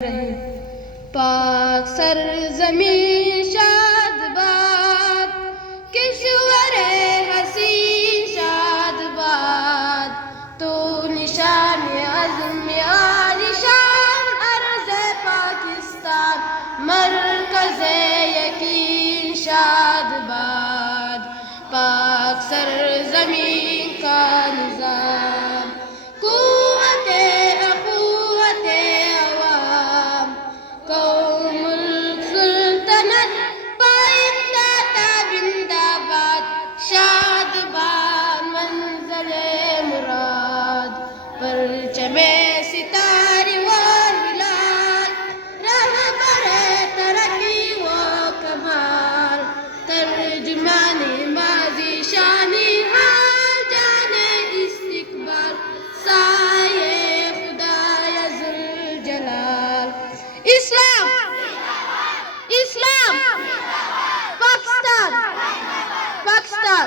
पाक सरज़मीं शादबाद किश्वर हसीन शादबाद तो निशान अज़्म आलिशान अर्ज़ पाकिस्तान मरकज़ यकीन शादबाद पाक सरज़मीं का निज़ाम परचमे सितारे वो हिलाल रहबरे तरक्की वो कमाल तर्जुमाने माज़ी शानी हाल जाने इस्तिक़बाल साये खुदाया ज़ुल जलाल इस्लाम इस्लाम पाकिस्तान पाकिस्तान